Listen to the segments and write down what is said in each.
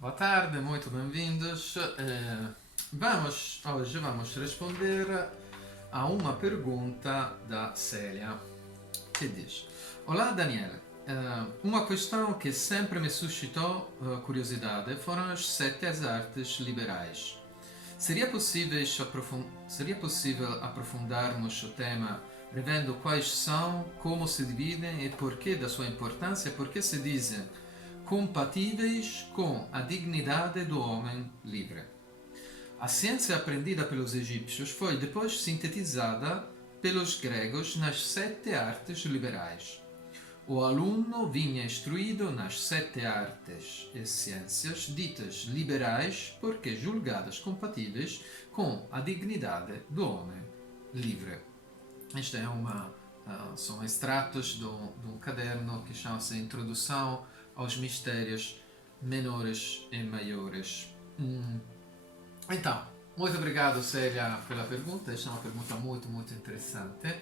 Boa tarde, muito bem-vindos. Hoje vamos responder a uma pergunta da Célia, que diz: Olá, Daniele. Uma questão que sempre me suscitou curiosidade foram as sete artes liberais. Seria possível aprofundarmos o tema revendo quais são, como se dividem e porquê da sua importância, porque se dizem compatíveis com a dignidade do homem livre. A ciência aprendida pelos egípcios foi depois sintetizada pelos gregos nas sete artes liberais. O aluno vinha instruído nas sete artes e ciências ditas liberais porque julgadas compatíveis com a dignidade do homem livre. Isto é são extratos de um caderno que chama-se Introdução aos Mistérios Menores e Maiores. Então, muito obrigado, Célia, pela pergunta. Esta é uma pergunta muito interessante.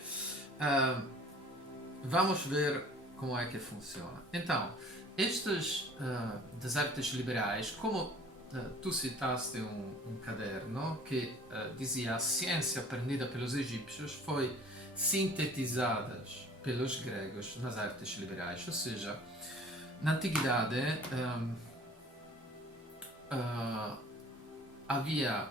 Vamos ver como é que funciona. Então, estes das artes liberais, como tu citaste um caderno que dizia a ciência aprendida pelos egípcios foi sintetizada pelos gregos nas artes liberais, ou seja, na antiguidade havia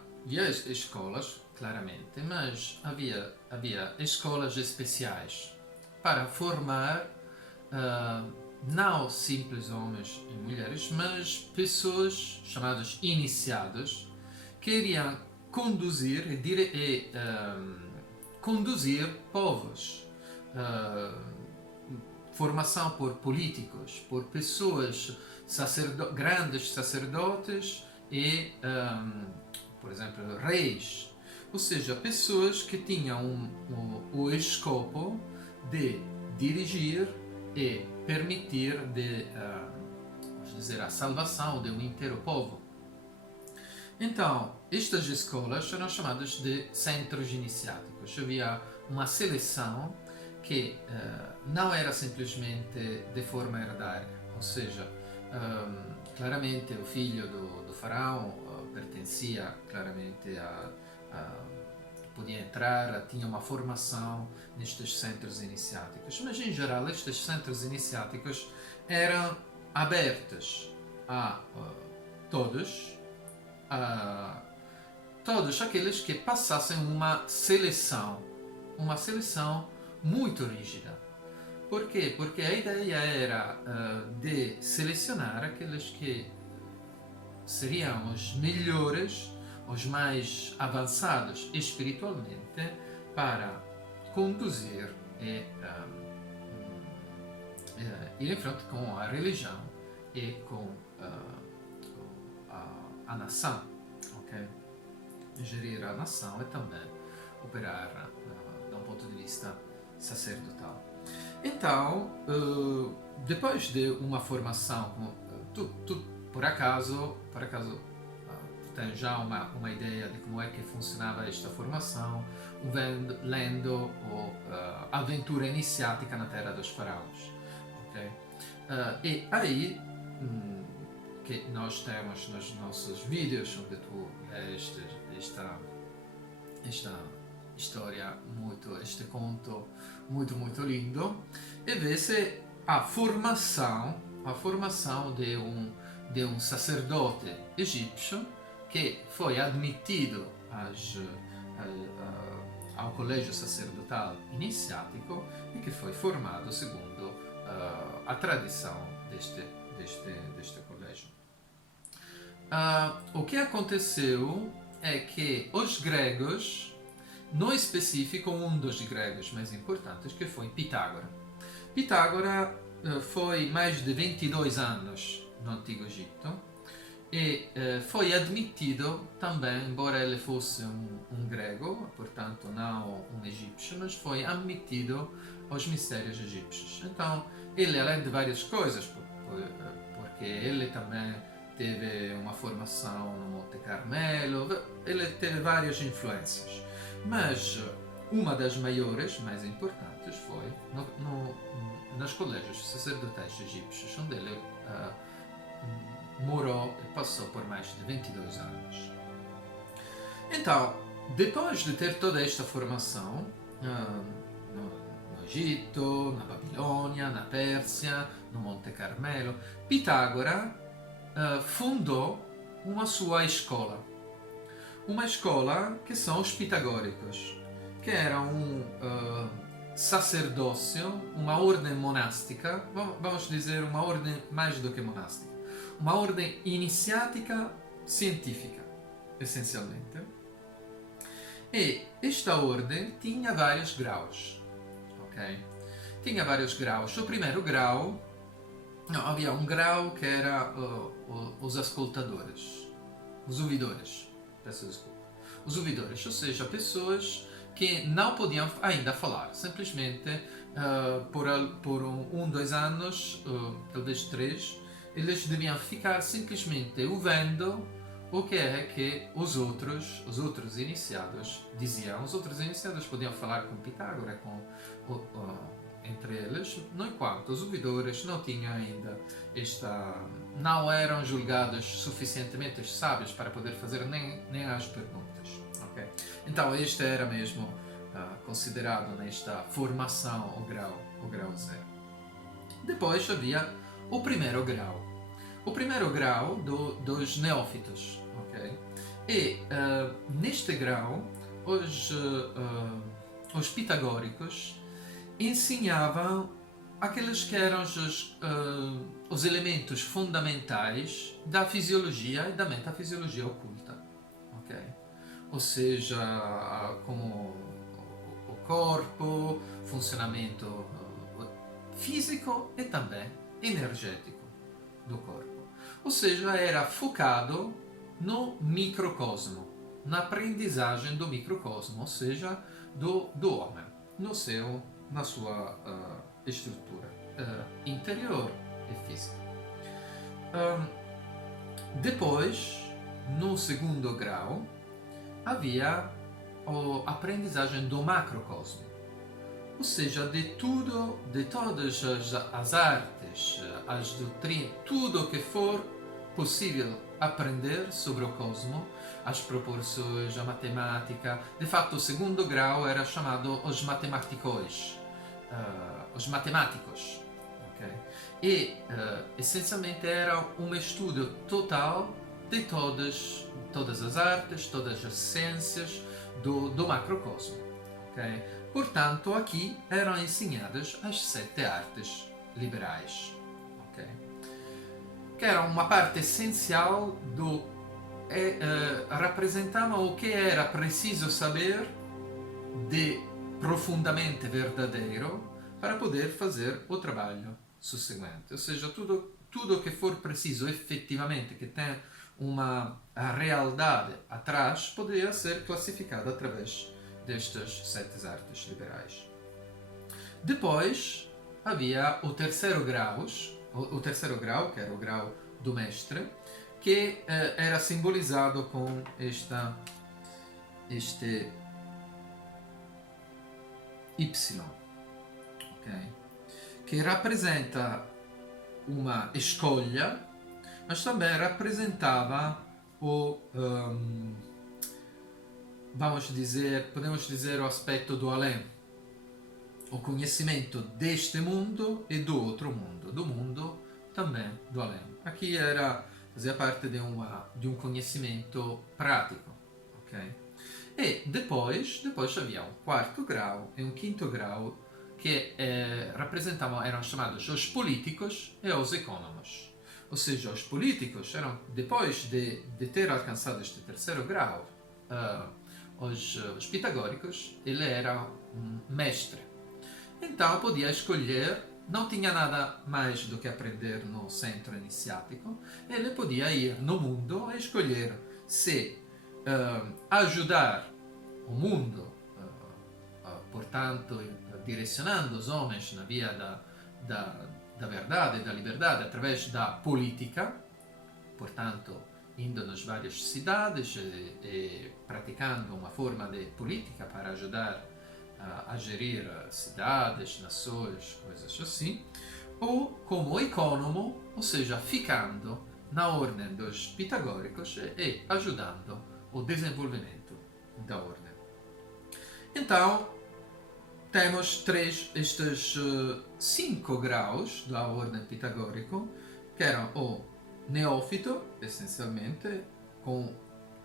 escolas, claramente, mas havia escolas especiais para formar não simples homens e mulheres, mas pessoas chamadas iniciadas que iriam conduzir conduzir povos. Formação por políticos, por pessoas, grandes sacerdotes e, por exemplo, reis. Ou seja, pessoas que tinham o escopo de dirigir e permitir vamos dizer, a salvação de um inteiro povo. Então, estas escolas eram chamadas de centros iniciáticos. Havia uma seleção que não era simplesmente de forma herdária, ou seja, claramente o filho do faraó pertencia claramente podia entrar, tinha uma formação nestes centros iniciáticos, mas em geral estes centros iniciáticos eram abertos a todos aqueles que passassem uma seleção muito rígida. Por quê? Porque a ideia era de selecionar aqueles que seriam os melhores, os mais avançados espiritualmente para conduzir e ir em frente com a religião e com a nação, ok? Gerir a nação e também operar de um ponto de vista sacerdotal. Então, depois de uma formação, tu por acaso tens já uma ideia de como é que funcionava esta formação, lendo a Aventura Iniciática na Terra dos Faraós. Okay? E aí, que nós temos nos nossos vídeos, onde tu leste esta história, este conto muito lindo, e vê-se a formação de um sacerdote egípcio que foi admitido ao colégio sacerdotal iniciático e que foi formado segundo a tradição deste colégio. O que aconteceu é que os gregos, no específico um dos gregos mais importantes, que foi Pitágora. Pitágora foi mais de 22 anos no Antigo Egito e foi admitido também, embora ele fosse um grego, portanto não um egípcio, mas foi admitido aos mistérios egípcios. Então, ele, além de várias coisas, porque ele também teve uma formação no Monte Carmelo, ele teve várias influências, mas uma das maiores, mais importantes, foi nos colégios sacerdotais egípcios, onde ele morou e passou por mais de 22 anos. Então, depois de ter toda esta formação, no Egito, na Babilônia, na Pérsia, no Monte Carmelo, Pitagora fundou uma sua escola. Uma escola que são os pitagóricos, que era um sacerdócio, uma ordem monástica, vamos dizer uma ordem mais do que monástica, uma ordem iniciática científica, essencialmente. E esta ordem tinha vários graus, ok? Tinha vários graus. O primeiro grau, não, havia um grau que era os escutadores, os ouvidores, peço desculpa. Os ouvidores, ou seja, pessoas que não podiam ainda falar, simplesmente por 2 anos, talvez 3, eles deviam ficar simplesmente ouvindo o que é que os outros iniciados diziam. Os outros iniciados podiam falar com Pitágoras, entre eles, no enquanto os ouvidores não tinham ainda não eram julgados suficientemente sábios para poder fazer nem as perguntas. Okay? Então este era mesmo considerado nesta formação o grau 0. Depois havia o primeiro grau. O primeiro grau dos neófitos, ok? E neste grau os pitagóricos ensinavam aqueles que eram os elementos fundamentais da fisiologia e da metafisiologia oculta, ok? Ou seja, como o corpo, funcionamento físico e também energético do corpo. Ou seja, era focado no microcosmo, na aprendizagem do microcosmo, ou seja, do homem, na sua estrutura interior e física. Depois, no segundo grau, havia a aprendizagem do macrocosmo, ou seja, de todas as artes, as doutrinas, tudo o que for possível aprender sobre o cosmo, as proporções, a matemática. De facto, o segundo grau era chamado os matematicos, okay? E essencialmente era um estudo total de todas as artes, todas as ciências do macrocosmo, okay? Portanto, aqui eram ensinadas as 7 artes liberais, okay? Que eram uma parte essencial representavam o que era preciso saber de profundamente verdadeiro para poder fazer o trabalho subsequente. Ou seja, tudo o que for preciso efetivamente, que tem uma realidade atrás, poderia ser classificado através destas 7 artes liberais. Depois havia o terceiro grau, que era o grau do mestre, que era simbolizado com este Y, okay? Que representa uma escolha, mas também representava podemos dizer o aspecto do além, o conhecimento deste mundo e do outro mundo, do mundo também do além. Aqui fazia parte de um conhecimento prático, ok? E depois havia um quarto grau e um quinto grau que eram chamados os políticos e os econômicos. Ou seja, os políticos eram, depois de ter alcançado este terceiro grau, os pitagóricos, ele era um mestre. Então podia escolher, não tinha nada mais do que aprender no centro iniciático, ele podia ir no mundo e escolher se ajudar o mundo, portanto, direcionando os homens na via da verdade e da liberdade através da política, portanto, indo nas várias cidades e praticando uma forma de política para ajudar a gerir cidades, nações, coisas assim, ou como econômico, ou seja, ficando na ordem dos pitagóricos e ajudando o desenvolvimento da ordem. Então, temos estes 5 graus da ordem pitagórica, que eram o neófito, essencialmente, com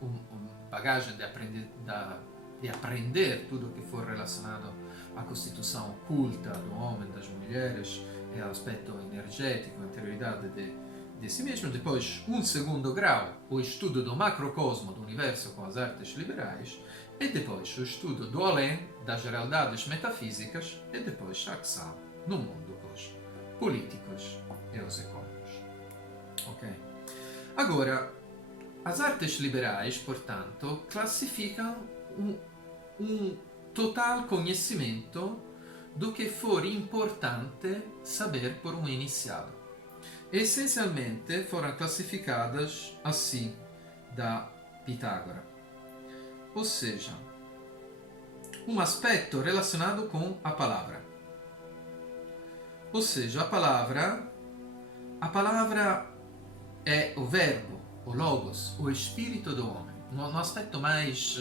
uma bagagem de aprender tudo o que for relacionado à constituição oculta do homem, das mulheres, e ao aspecto energético, a interioridade de si mesmo. Depois, um segundo grau, o estudo do macrocosmo do universo com as artes liberais, e depois o estudo do além, das realidades metafísicas, e depois a ação no mundo com os políticos e os econômicos. Ok? Agora, as artes liberais, portanto, classificam um total conhecimento do que for importante saber por um iniciado. Essencialmente foram classificadas assim da Pitágora. Ou seja, um aspecto relacionado com a palavra. Ou seja, a palavra é o verbo, o logos, o espírito do homem. No aspecto mais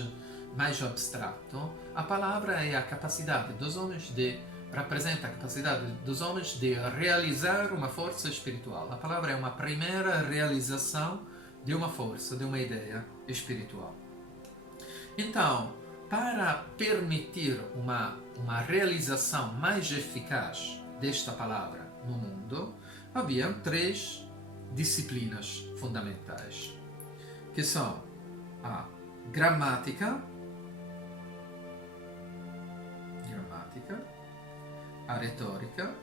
abstrato, a palavra é a capacidade dos homens representa a capacidade dos homens de realizar uma força espiritual. A palavra é uma primeira realização de uma força, de uma ideia espiritual. Então, para permitir uma realização mais eficaz desta palavra no mundo, havia 3 disciplinas fundamentais, que são a gramática, a retórica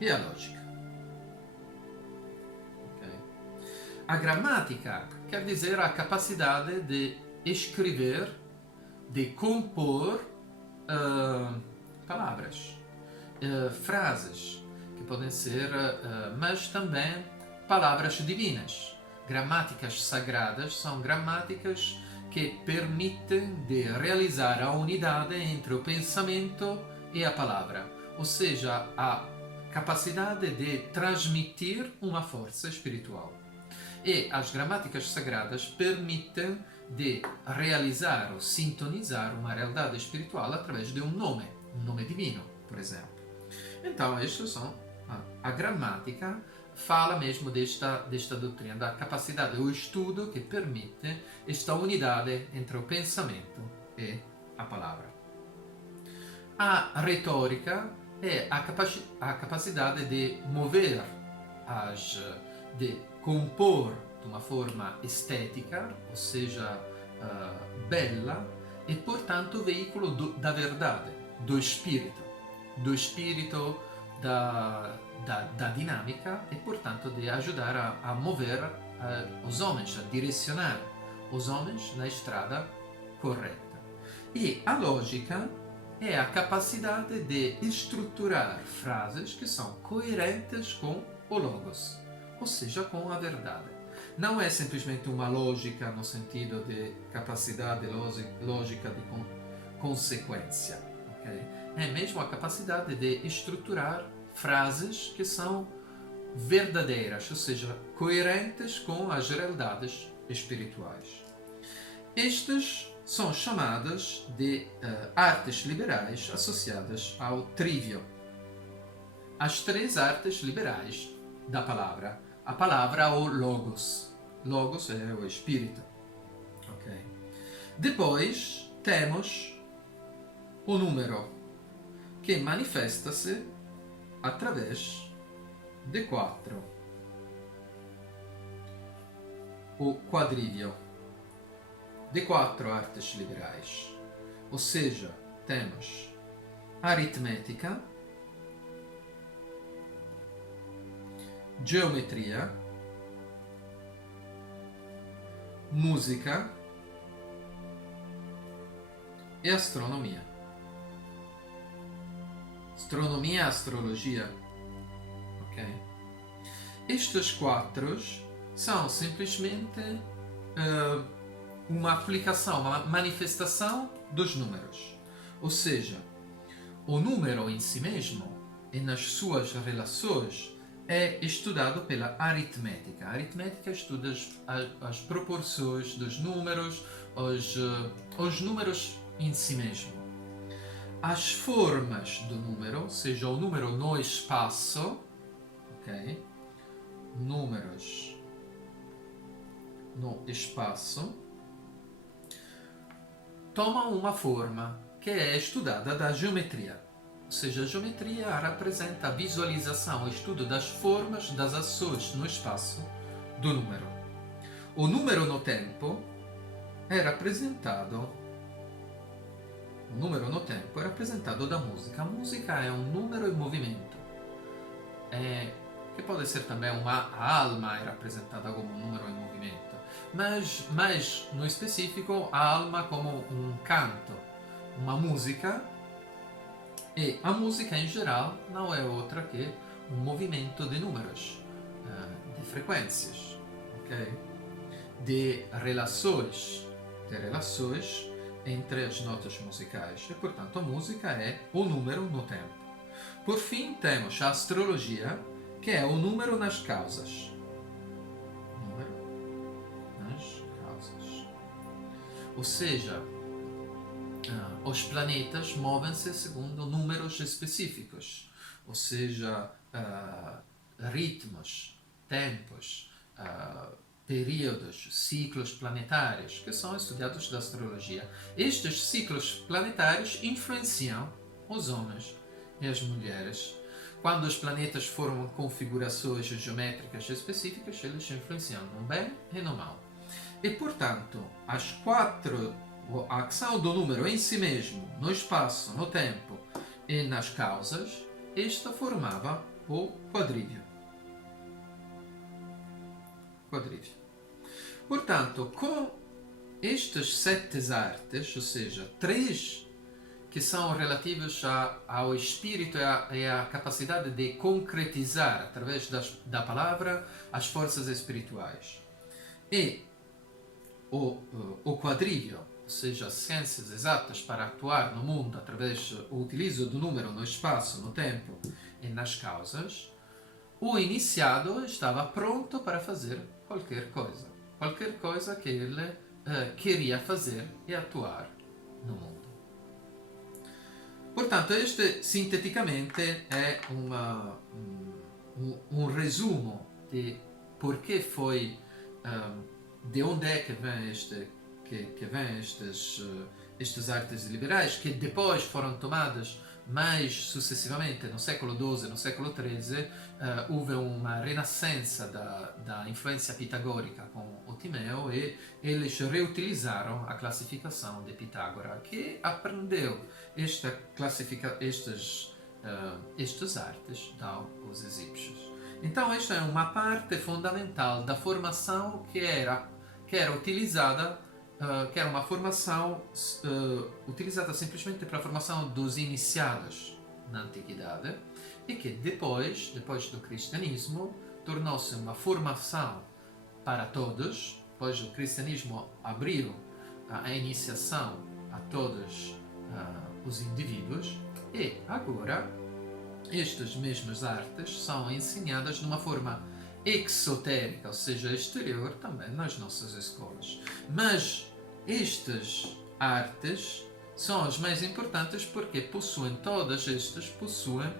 e a lógica. Okay? A gramática quer dizer a capacidade de escrever, de compor palavras, frases, que podem ser, mas também palavras divinas. Gramáticas sagradas são gramáticas que permitem de realizar a unidade entre o pensamento e a palavra, ou seja, a capacidade de transmitir uma força espiritual. E as gramáticas sagradas permitem de realizar ou sintonizar uma realidade espiritual através de um nome divino, por exemplo. Então, estes são a gramática. Fala mesmo desta doutrina, da capacidade, o estudo que permite esta unidade entre o pensamento e a palavra. A retórica é a capacidade de mover, de compor de uma forma estética, ou seja, bela, e portanto veículo da verdade, do espírito da dinâmica e, portanto, de ajudar a mover os homens, a direcionar os homens na estrada correta. E a lógica é a capacidade de estruturar frases que são coerentes com o logos, ou seja, com a verdade. Não é simplesmente uma lógica no sentido de capacidade lógica de consequência. Okay? É mesmo a capacidade de estruturar frases que são verdadeiras, ou seja, coerentes com as realidades espirituais. Estas são chamadas de artes liberais associadas ao trívio. As 3 artes liberais da palavra. A palavra ou logos. Logos é o espírito. Okay. Depois temos o número, que manifesta-se através de 4. O quadrívio. De 4 artes liberais. Ou seja, temos aritmética, geometria, música e astronomia. Astronomia e astrologia. Ok? Estes 4 são simplesmente uma aplicação, uma manifestação dos números. Ou seja, o número em si mesmo e nas suas relações é estudado pela aritmética. A aritmética estuda as proporções dos números, os números em si mesmo. As formas do número, seja o número no espaço, ok? Números no espaço, tomam uma forma que é estudada da geometria. Ou seja, a geometria representa a visualização, o estudo das formas das ações no espaço do número. O número no tempo é representado da música. A música é um número em movimento, que pode ser também a alma é representada como um número em movimento, mas no específico a alma como um canto, uma música. E a música em geral não é outra que um movimento de números, de frequências, okay? de relações entre as notas musicais. E, portanto, a música é o número no tempo. Por fim, temos a astrologia, que é o número nas causas. Ou seja, os planetas movem-se segundo números específicos, ou seja, ritmos, tempos, períodos, ciclos planetários, que são estudados da astrologia. Estes ciclos planetários influenciam os homens e as mulheres. Quando os planetas formam configurações geométricas específicas, eles influenciam no bem e no mal. E, portanto, a ação do número em si mesmo, no espaço, no tempo e nas causas, esta formava o quadrívio. Portanto, com estas 7 artes, ou seja, 3 que são relativas ao espírito e à capacidade de concretizar através da palavra as forças espirituais, e o quadrívio, ou seja, as ciências exatas para atuar no mundo através do utilizo do número no espaço, no tempo e nas causas, o iniciado estava pronto para fazer qualquer coisa que ele queria fazer e atuar no mundo. Portanto, este sinteticamente é um resumo de porque foi, de onde é que vem estas artes liberais, que depois foram tomadas mais sucessivamente no século XII e no século XIII. Houve uma renascença da influência pitagórica com o Timeo, e eles reutilizaram a classificação de Pitágoras, que aprendeu estas artes dos egípcios. Então esta é uma parte fundamental da formação que era utilizada, que era uma formação utilizada simplesmente para a formação dos iniciados na antiguidade, e que depois do cristianismo tornou-se uma formação para todos. Depois o cristianismo abriu a iniciação a todos os indivíduos, e agora estas mesmas artes são ensinadas de uma forma exotérica, ou seja, exterior, também nas nossas escolas. Mas estas artes são as mais importantes porque todas estas possuem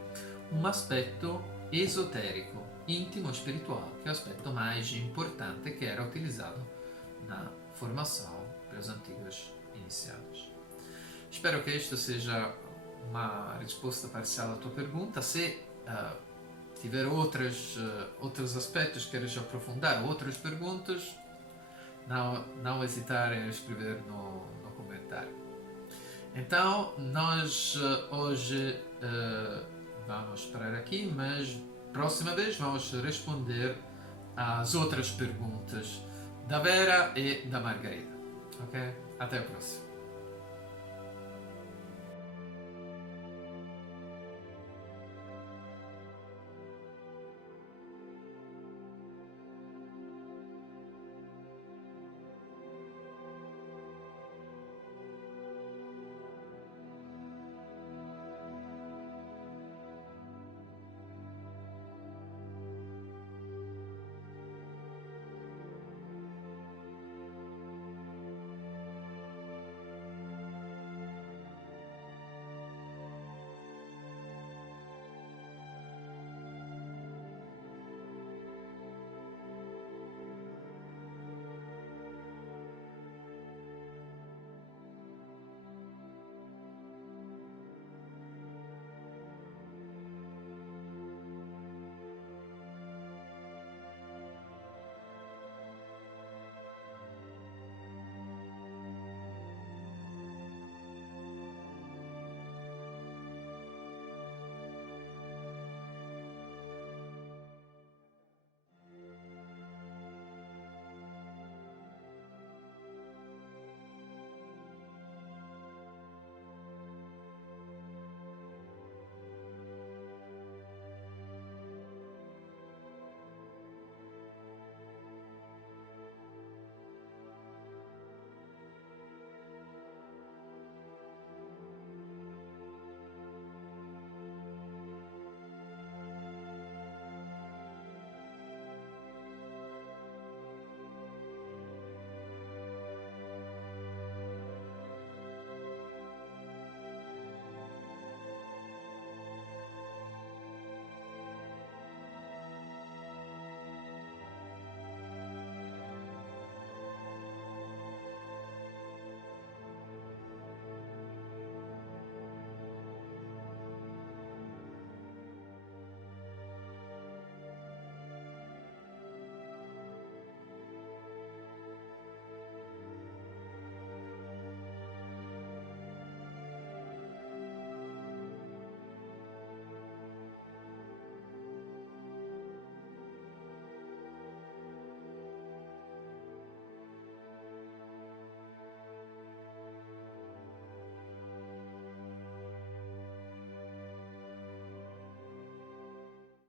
um aspecto esotérico, íntimo, espiritual, que é o aspecto mais importante que era utilizado na formação para os antigos iniciados. Espero que esta seja uma resposta parcial à tua pergunta. Se tiver outros aspectos que queres aprofundar, outras perguntas, não hesitar em escrever no comentário. Então, nós hoje vamos parar aqui, mas próxima vez vamos responder às outras perguntas da Vera e da Margarida. Ok? Até a próxima.